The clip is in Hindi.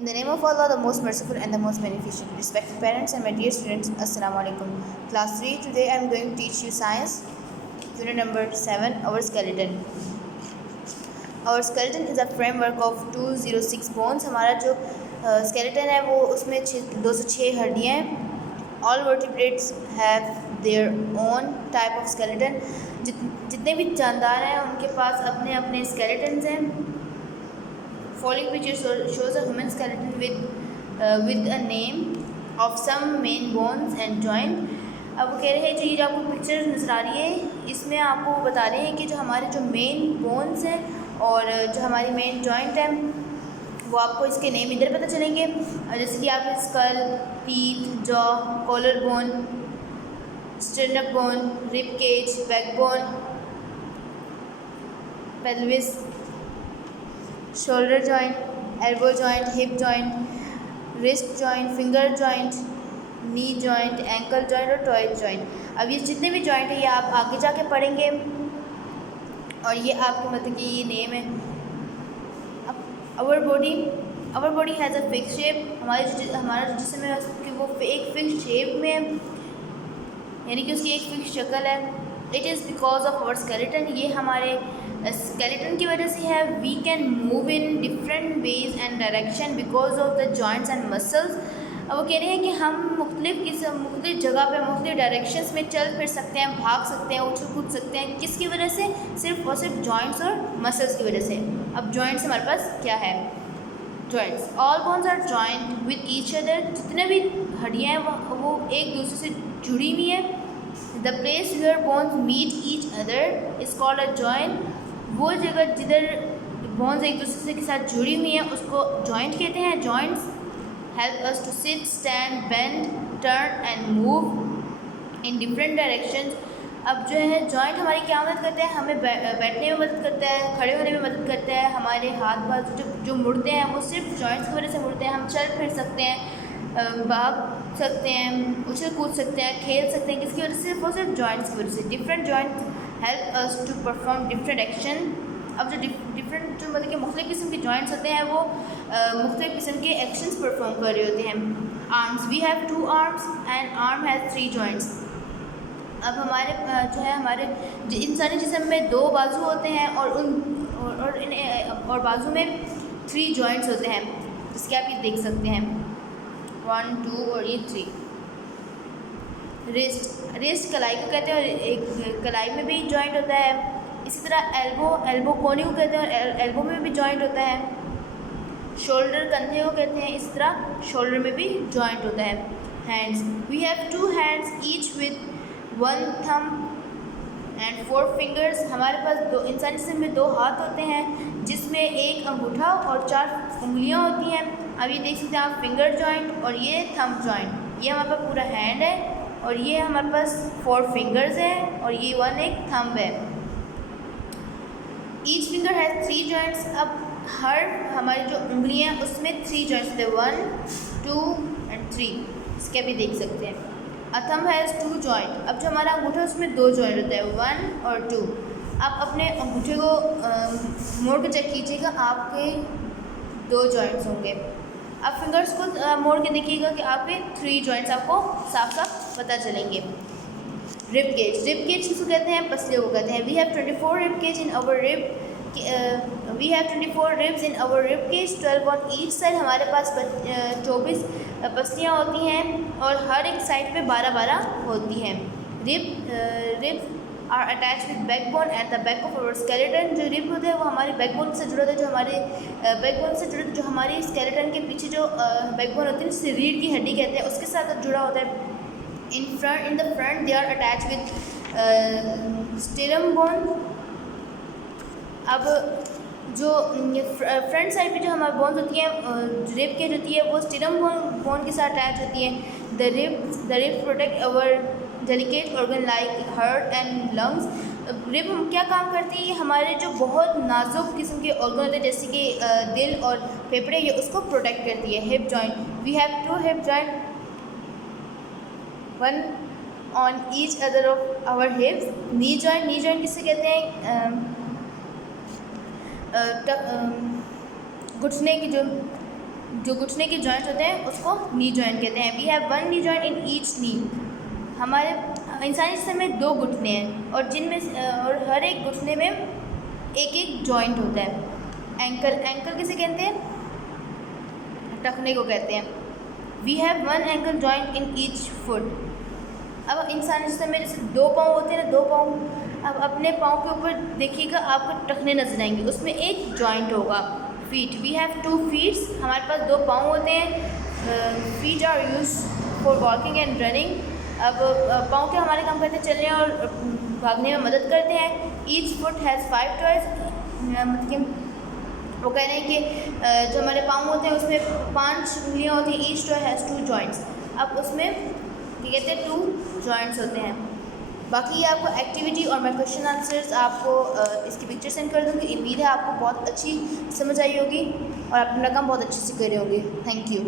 In the name of Allah, the most merciful and the most beneficent. Respected parents and my dear students, Assalamu alaikum. Class 3, today I am going to teach you science. Unit number 7, our skeleton. Our skeleton is a framework of 206 bones. हमारा जो skeleton है वो उसमें 206 हड्डियाँ हैं. All vertebrates have their own type of skeleton. जितने भी जानदार हैं उनके पास अपने अपने skeletons हैं. Following picture shows a human skeleton with a name of some main bones and joint. अब वो कह रहे हैं जो ये आपको पिक्चर नज़र आ रही है इसमें आपको बता रहे हैं कि जो हमारे जो मेन बोन्स हैं और जो हमारी मेन जॉइंट है वो आपको इसके नेम इधर पता चलेंगे. जैसे कि आप skull, teeth, jaw, collar bone, sternum bone, rib cage, backbone, pelvis, shoulder joint, elbow joint, hip joint, wrist joint, finger joint, knee joint, ankle joint और टॉय जॉइंट. अब ये जितने भी जॉइंट है ये आप आगे जाके पढ़ेंगे और ये आपके मतलब कि ये नेम है. Our body has a fix shape. हमारा जो जिस्म है उसकी वो एक फिक्स शेप में है, यानी कि उसकी एक फिक्स शक्ल है. It is because of our skeleton. ये हमारे स्केलेटन की वजह से है. We can move in different ways and direction because of the joints and muscles. अब वो कह रहे हैं कि हम मुख्तलिफ जगह पे मुख्तलिफ डायरेक्शंस में चल फिर सकते हैं, भाग सकते हैं, उछल कूद सकते हैं. किसकी वजह से? सिर्फ और सिर्फ जॉइंट्स और मसल्स की वजह से. अब जॉइंट्स हमारे पास क्या है? Joints. All bones are joint with each other. जितने भी हड्डियाँ हैं वो एक दूसरे से जुड़ी हुई हैं. The place where bones meet each other is called a joint. वो जगह जिधर बोन्स एक दूसरे के साथ जुड़ी हुई हैं उसको जॉइंट कहते हैं. Joints help us to sit, stand, bend, turn and move in different directions. अब जो है जॉइंट हमारी क्या मदद करते हैं? हमें बैठने में मदद करता है, खड़े होने में मदद करता है. हमारे हाथ बाजू जो मुड़ते हैं वो सिर्फ जॉइंट्स की वजह से मुड़ते हैं. हम चल फिर सकते हैं, भाग सकते हैं, उछल कूद सकते हैं, खेल सकते हैं. किसकी वजह से? सिर्फ और सिर्फ जॉइंट्स की वजह से. Different joints help us to perform different action. अब जो डिफरेंट जो मतलब कि मुख्तलिफ किस्म के जॉइंट्स होते हैं वो मुख्तलिफ किस्म के एक्शंस परफॉर्म कर रहे होते हैं. Arms. We have 2 arms and arm has 3 joints. अब हमारे जो है हमारे इंसानी जिस्म में 2 बाजू होते हैं और बाजू में 3 जॉइंट्स होते हैं जिसके आप ये देख सकते हैं 1, 2 और ये 3. रिस्ट कलाई को कहते हैं और एक कलाई में भी जॉइंट होता है. इसी तरह एल्बो कोहनी को कहते हैं और एल्बो में भी जॉइंट होता है. शोल्डर कंधे को कहते हैं, इस तरह शोल्डर में भी जॉइंट होता है. Hands. We have 2 hands each with 1 thumb and 4 fingers. हमारे पास इंसानी जिस्म में 2 हाथ होते हैं जिसमें एक अंगूठा और 4 उंगलियां होती हैं. अब ये देख सकते हैं आप फिंगर जॉइंट और ये थंब जॉइंट. ये हमारे पास पूरा हैंड है और ये हमारे पास 4 फिंगर्स हैं और ये 1 एक थंब है. Each finger has 3 joints. अब हर हमारी जो उंगलियां हैं उसमें 3 जॉइंट्स होते हैं 1, 2 एंड 3. इसके भी देख सकते हैं. अ थंब हैज़ 2 जॉइंट. अब जो हमारा अंगूठा है उसमें 2 जॉइंट होते हैं 1 और 2. आप अपने अंगूठे को मोड़ के चेक कीजिएगा, आपके 2 जॉइंट्स होंगे. अब फिंगर्स को मोड़ के देखिएगा कि आपके 3 जॉइंट्स आपको साफ साफ पता चलेंगे. Rib cage. रिब केज किसको कहते हैं? पसलियों को कहते हैं. We have 24 rib cage in our rib. We have 24 ribs in our rib cage, 12 on each side. हमारे पास 24 पसलियाँ होती हैं और हर एक साइड पे 12-12 होती हैं. Rib are attach with backbone at the back of our skeleton. जो रिब होता है वो हमारे बैकबोन से जुड़ा होता है. जो हमारे बैकबोन से जुड़े जो हमारी स्केलेटन के पीछे जो बैकबोन होती है जिसे रीढ़ की हड्डी कहते हैं उसके साथ जुड़ा होता है. in the front they are attached with sternum bone. अब जो फ्रंट साइड पे जो हमारी बोन्स होती हैं रिब के होती है वो स्टर्नम बोन के साथ अटैच होती है. The rib protect our delicate organ like heart and lungs. Rib क्या काम करती है? हमारे जो बहुत नाजुक किस्म के ऑर्गन होते हैं जैसे कि दिल और फेफड़े, ये उसको प्रोटेक्ट करती है. Hip joint. We have 2 hip joint, 1 on each other of our hips. Knee joint किसे कहते हैं? घुटने की जो जो घुटने के जॉइंट होते हैं उसको नी जॉइंट कहते हैं। We have 1 knee joint in each knee. हमारे इंसानी जिस्म में 2 घुटने हैं और जिनमें और हर एक घुटने में एक एक जॉइंट होता है। एंकल किसे कहते हैं? टखने को कहते हैं। We have 1 ankle joint in each foot. अब इंसानी जिस्म में जैसे 2 पाँव होते हैं ना, 2 पाँव, अब अपने पाँव के ऊपर देखिएगा आपको टखने नजर आएंगे, उसमें एक जॉइंट होगा। Feet, we have 2 feets. हमारे पास 2 पाँव होते हैं। Feet are use for walking and running. अब पाँव के हमारे काम करते हैं, चलने और भागने में मदद करते हैं। Each foot has 5 toys. मतलब वो कह रहे हैं कि जो हमारे पाँव होते हैं उसमें 5 उंगलियाँ होती हैं। Each toy has 2 joints. अब उसमें क्या कहते हैं, 2 जॉइंट्स होते हैं। बाकी ये आपको एक्टिविटी और मैं क्वेश्चन आंसर्स आपको इसकी पिक्चर सेंड कर दूँगी। उम्मीद है आपको बहुत अच्छी समझ आई होगी और अपना काम बहुत अच्छे से कर रहे होंगे। Thank you.